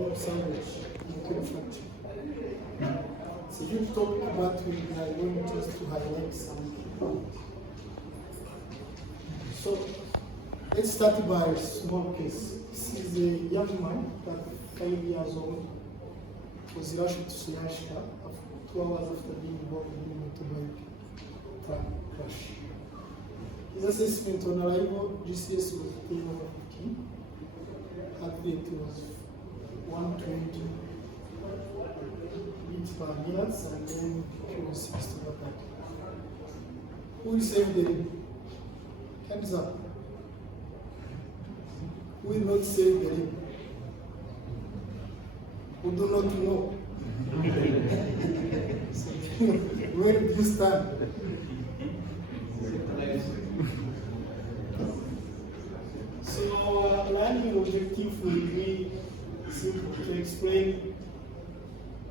limb salvage and fracture. It's a huge topic, but we are going just to highlight some. So let's start by a small case. This is a young man, 5 years old, was rushed to Suyashka 2 hours after being involved in a motorbike truck crash. His assessment on arrival, GCS was 10/15. Heart rate was 120 beats per minute, and then he was 60%. Who will save the limb? Hands up. Who will not save the limb? Who do not know? Where do you stand? So our learning objective will be simple, to explain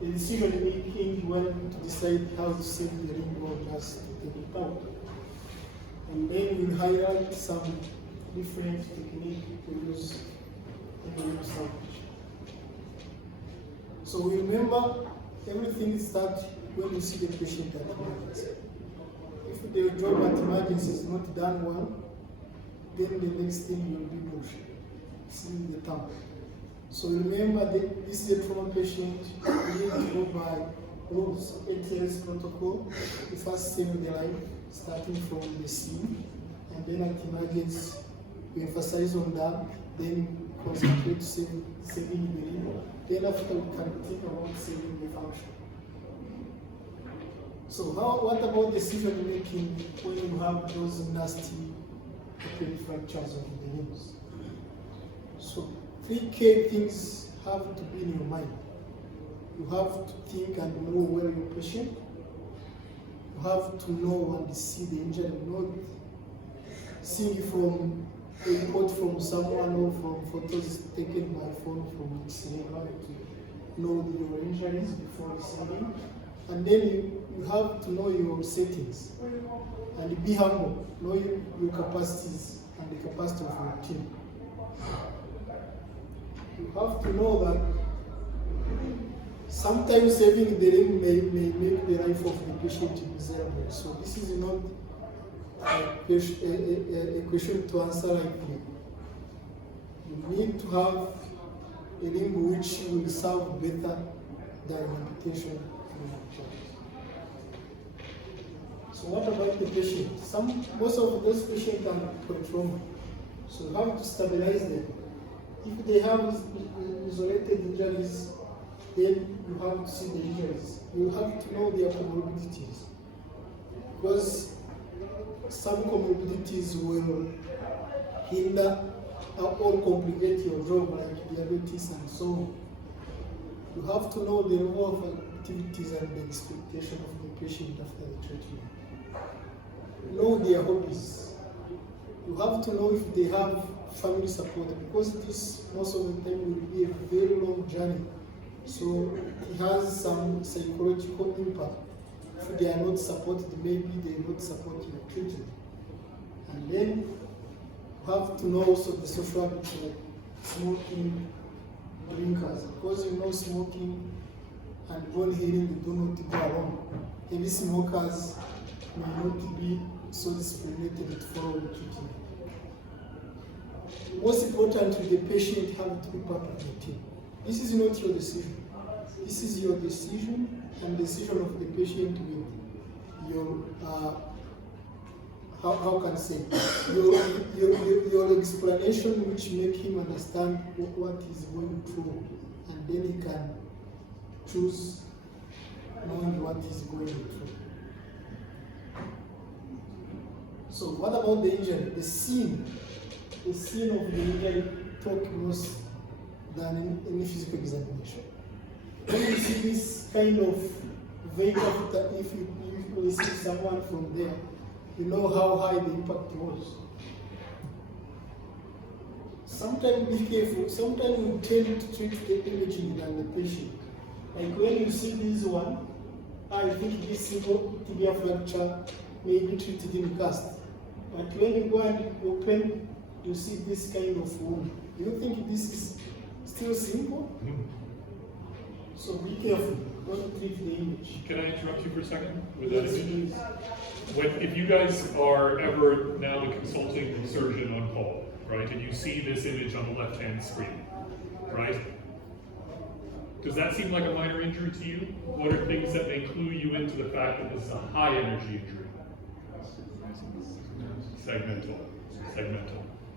the decision making when to decide how to save the limb or just to take it out. And then we'll highlight some different techniques to use in the limb salvage. So remember, everything starts when you see the patient at emergency. If the job at emergency is not done well, then the next thing you'll be bullshit, seeing the tongue. So remember that this is a trauma patient, you need to go by rules, ATS protocol, to first save the life, starting from the scene, and then at emergency, we emphasize on that, then concentrate saving the limb. Then after we can think about saving the function. So what about decision making when you have those nasty open fractures of the limbs? So 3 key things have to be in your mind. You have to think and know where your patient. You have to know and see the injury, not seeing from a report from someone or from photos taken by phone from X-ray. You have to know your injuries before receiving. And then you have to know your settings and be humble, know your capacities and the capacity of your team. You have to know that sometimes saving the limb may make the life of the patient miserable. So this is not a question to answer lightly. You need to have a limb which will serve better than amputation. So what about the patient? Most of those patients are polytrauma. So you have to stabilize them. If they have isolated injuries, then you have to see the injuries. You have to know their comorbidities. Because some comorbidities will hinder or complicate your job, like diabetes and so on. You have to know the level of activities and the expectation of the patient after the treatment. Know their hobbies. You have to know if they have family support, because this most of the time will be a very long journey. So it has some psychological impact. If they are not supported, maybe they will not support your treatment. And then you have to know also the social habits like smoking, drinkers, because you know smoking and bone healing do not go along. Heavy smokers may not be so disciplined to follow the treatment. Most importantly, the patient has to be part of the team. This is not your decision. This is your decision and decision of the patient with your how can I say your explanation, which make him understand what he's going through, and then he can choose knowing what he's going through. So what about the injury? The scene of the injury talk most than any physical examination. When you see this kind of vehicle, if you see someone from there, you know how high the impact was. Sometimes be careful. Sometimes we tend to treat the imaging than the patient. Like when you see this one, I think this simple tibia fracture may be treated in cast. But when you go and open, you see this kind of wound. Do you think this is still simple? careful. Don't treat the image. Can I interrupt you for a second with that Yes, image? please. If you guys are ever now the consulting surgeon on call, right, and you see this image on the left-hand screen, right? Does that seem like a minor injury to you? What are things that may clue you into the fact that this is a high energy injury? Segmental.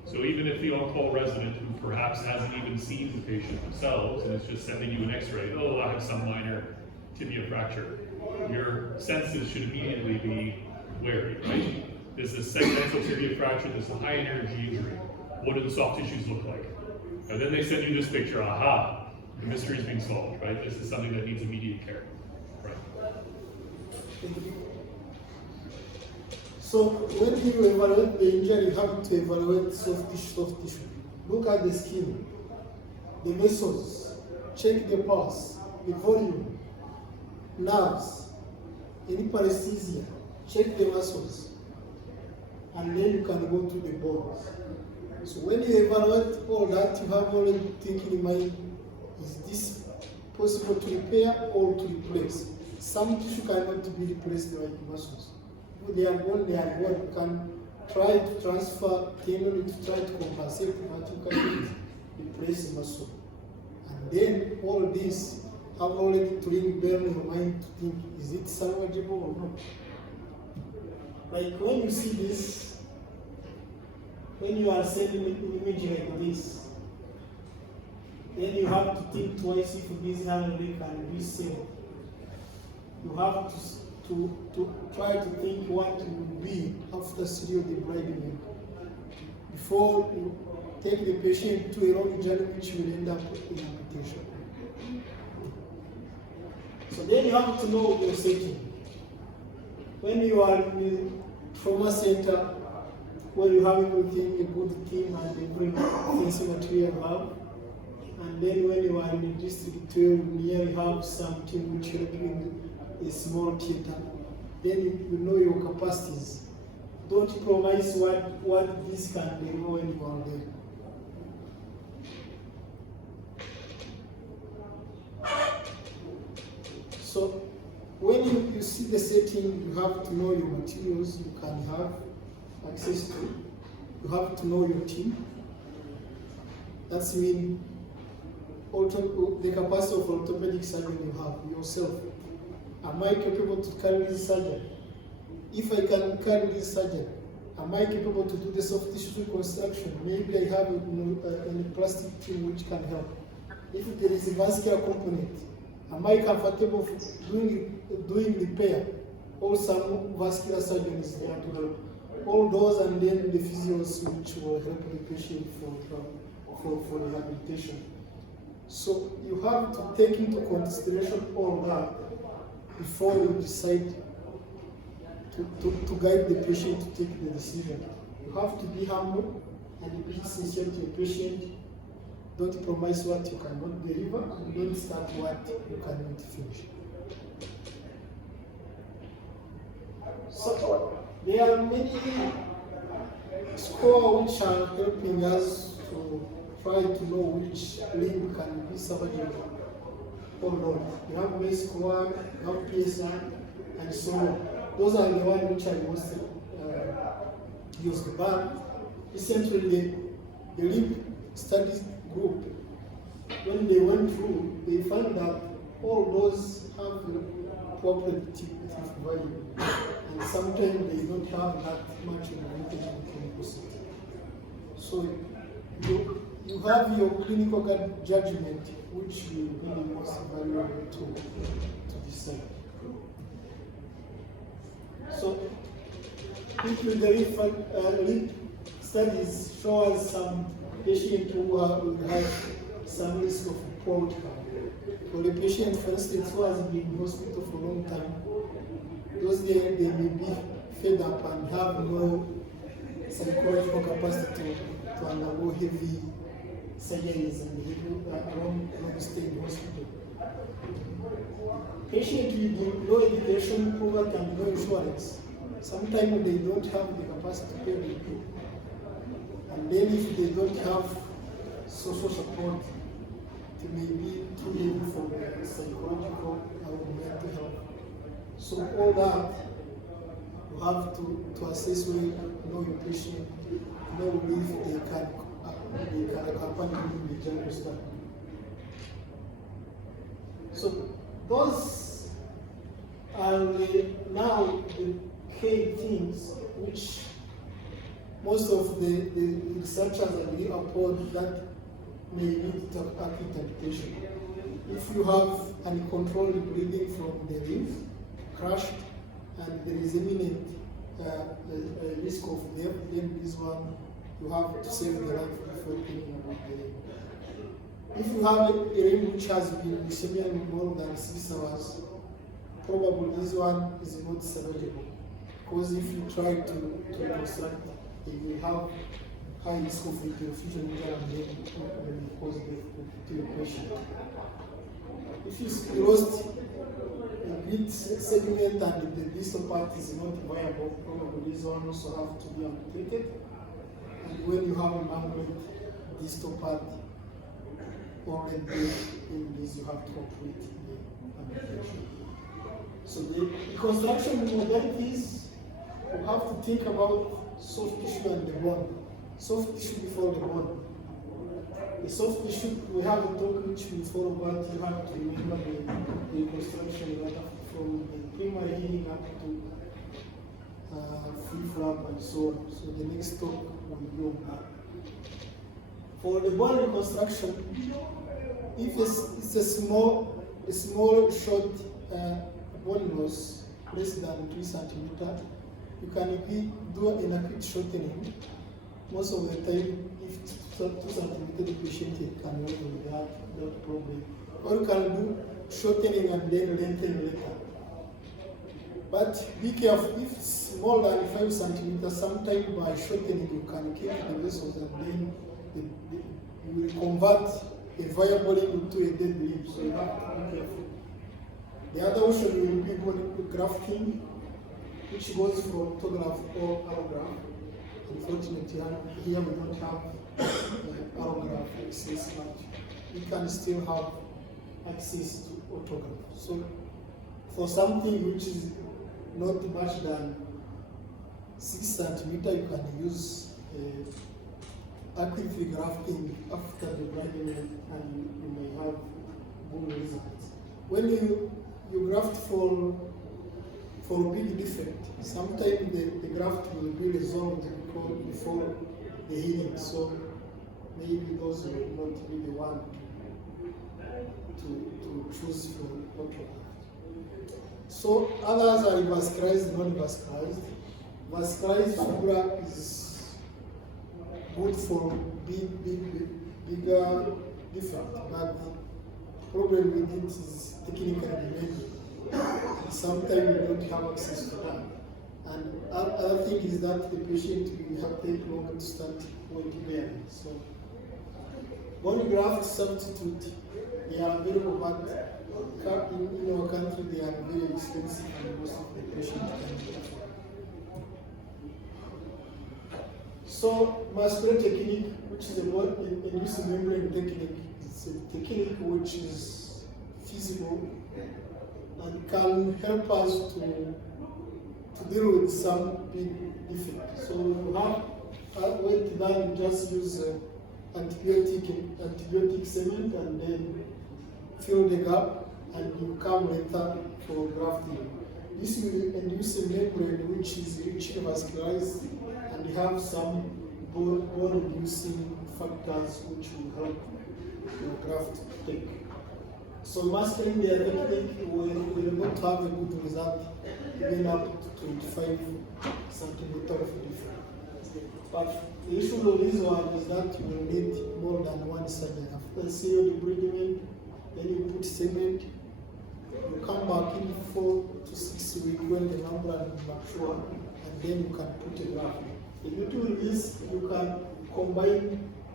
So even if the on-call resident who perhaps hasn't even seen the patient themselves and is just sending you an x-ray, oh, I have some minor tibia fracture, your senses should immediately be wary, right? This is a segmental tibia fracture, this is a high energy injury. What do the soft tissues look like? And then they send you this picture, aha, the mystery is being solved, right? This is something that needs immediate care, right? So when you evaluate the injury, you have to evaluate soft tissue. Look at the skin, the muscles, check the pulse, the volume, nerves, any paresthesia, check the muscles, and then you can go to the bones. So when you evaluate all that, you have already thinking in mind, is this possible to repair or to replace? Some tissue cannot be replaced like muscles. If they are gone, you can try to transfer tendon to try to compensate, but you cannot replace the muscle. And then all this have already to ring bell in your mind to think, is it salvageable or not? Like when you see this, when you are sending an image like this, then you have to think twice if this handling can be saved. You have to try to think what will be after serial debridement before you take the patient to a long journey which will end up in amputation. So then you have to know your setting. When you are in the trauma center, where you have everything, a good team and every fancy material you have, and then when you are in the district 12, near you have some team which help you in a small theater, then you know your capacities. Don't promise what this can deliver when you are there. So when you see the setting, you have to know your materials you can have access to. You have to know your team. That's mean the capacity of orthopedic surgeon you have, yourself. Am I capable to carry this surgeon? If I can carry this surgeon, am I capable to do the soft tissue reconstruction? Maybe I have a plastic team which can help. If there is a vascular component, am I comfortable for doing repair? Or some vascular surgeon is there to help. All those and then the physios which will help the patient for rehabilitation. So you have to take into consideration all that before you decide to guide the patient to take the decision. You have to be humble and be sincere to your patient. Don't promise what you cannot deliver, and don't start what you cannot finish. So there are many scores which are helping us to try to know which limb can be salvageable or not. You have basic one, you have PSI, and so on. Those are the ones which I most used. But recently, the limb studies group, when they went through, they found that all those have poor predictive value, and sometimes they don't have that much advantage in the clinical setting. So you have your clinical judgment, which will be the most valuable to decide. So, if the limb studies show us some patients who will have some risk of poor outcome. For the patient, for instance, who has been in hospital for a long time, those they may be fed up and have no psychological capacity to undergo heavy surgeries and long stay in hospital. Patients with no education, poverty, and no insurance, sometimes they don't have the capacity to pay the bill. And then if they don't have social support, it may be too heavy for the psychological So all that, you have to assess where you know your patient, know if they can accompany you with general stuff. So those are now the key things which most of the researchers agree upon that may lead to acute amputation. If you have uncontrolled bleeding from the lymph, crushed, and there is imminent risk of death, then this one you have to save the life before thinking about the limb. If you have a limb which has been ischemic more than 6 hours, probably this one is not salvageable. Because if you try to reconstruct it, you will have high risk of interfusion injury and then cause death to your patient. If you lost a bit segment and the distal part is not viable, probably this one also have to be amputated. And when you have a mangled distal part already in this, you have to operate the amputation. So the reconstruction modalities, you have to think about soft tissue and the bone. Soft tissue before the bone. The soft tissue, we have a talk which we follow, but you have to remember the reconstruction from the primary healing up to free flap and so on. So the next talk will be on that. For the bone reconstruction, if it's a small short bone loss, less than 3 centimeters, you can do an acute shortening. Most of the time, if 2 centimeters, the patient can live without that problem. Or you can do shortening and then lengthening later. But be careful, if it's more than 5 centimeters, sometimes by shortening you can keep the vessels and then you will convert a viable limb into a dead limb, so you have to be careful. The other option will be going grafting, which goes for autograft or allograft. Unfortunately, here we don't have allograft access, but we can still have access to autograft. So for something which is not much than 6 centimeters, you can use active grafting after the branding, and you may have good results. When you graft for big defect, sometimes the graft will be resolved before the healing, so maybe those will not be the one to choose for autograft. So others are vascularized, non-vascularized. Vascularized fibula is good for bigger defect, but the problem with it is technically demanding. Sometimes we don't have access to that. And other thing is that the patient will have to take longer to start working there. So bone graft substitute, they are available, but in our country they are very expensive and most of the patients can get. So muscular technique, which is a induced membrane technique, it's a technique which is feasible and can help us to deal with some big defect. So you have with that, you just use antibiotic cement and then fill the gap, and you come later for grafting. This will induce a membrane which is rich vascularized and have some bone-inducing factors which will help the graft take. So masking the technique will not have a good result, even up to 25 centimeters of difference. But the issue with this one is that you will need more than one surgery. After serial debridement, then you put cement, you come back in 4 to 6 weeks when the membrane is mature, and then you can put a graft. The beauty with this, you can combine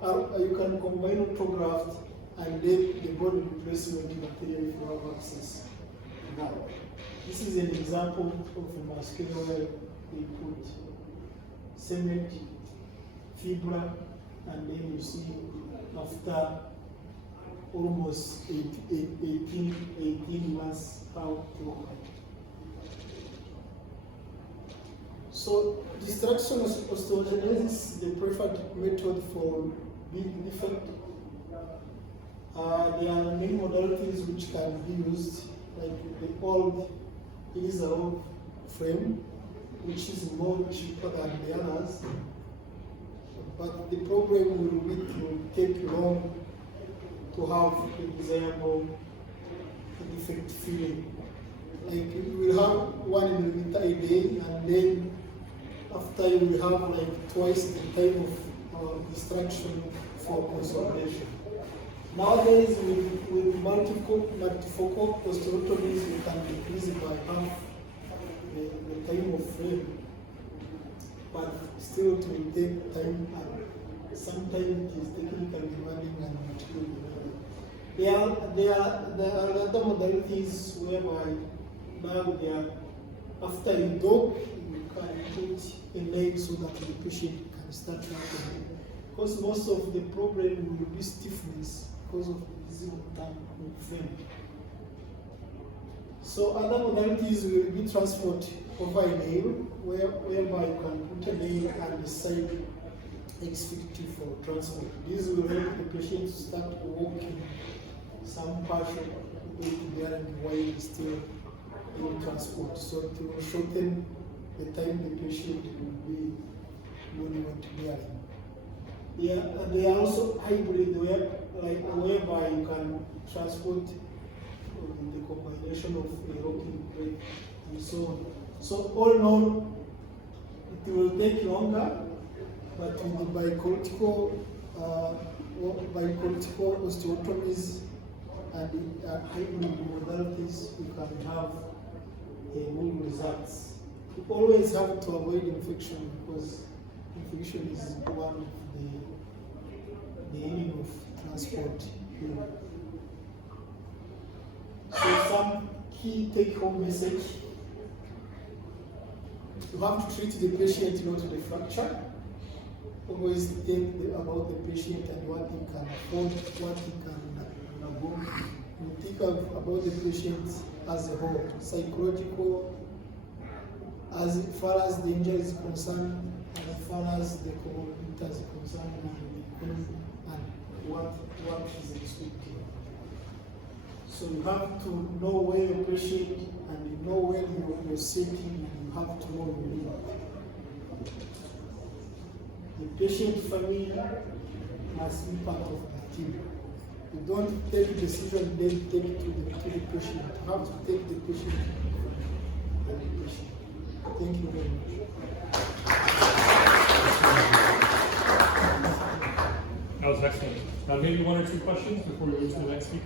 autograft and then the bone replacement material if you have access to that. This is an example of a muscular where we put cement, fibra, and then you see after almost 18 months how to So distraction osteogenesis is the preferred method for being defect. There are many modalities which can be used, like the old laser frame, which is more cheaper than the others. But the problem will be to take long to have a desirable defect filling. Like you will have 1 millimeter a day, and then after you will have like twice the time of distraction for consolidation. Nowadays, with multifocal osteotomies, you can decrease it by half the time of frame, but still it will take time, and sometimes it is technically demanding and material demanding. There are other modalities whereby now after you dock, you can put a leg so that the patient can start walking. Because most of the problem will be stiffness because of the zero time of frame. So other modalities will be transport over a nail, whereby you can put a nail and decide X50 for transport. This will help the patient start walking some partial way to bearing while still in transport. So to shorten the time the patient will be moving to bearing. They are also hybrid, whereby you can transport the combination of a rocking brake and so on. So all in all, it will take longer, but with the bicortical osteotomies and the hybrid modalities, you can have good results. You always have to avoid infection, because infection is one of the aim of transport here. So some key take-home message: you have to treat the patient, not the fracture. Always think about the patient and what he can afford, what he can undergo. You think about the patient as a whole, psychological, as far as the injury is concerned, as far as the comorbidity is concerned, and what is expected. So you have to know where your patient, and you know when you're sitting, you have to know your limit. The patient family must be part of the team. You don't take a decision, then take it to the patient. You have to take the patient and the patient. Thank you very much. That was excellent. Maybe 1 or 2 questions before we move to the next speaker.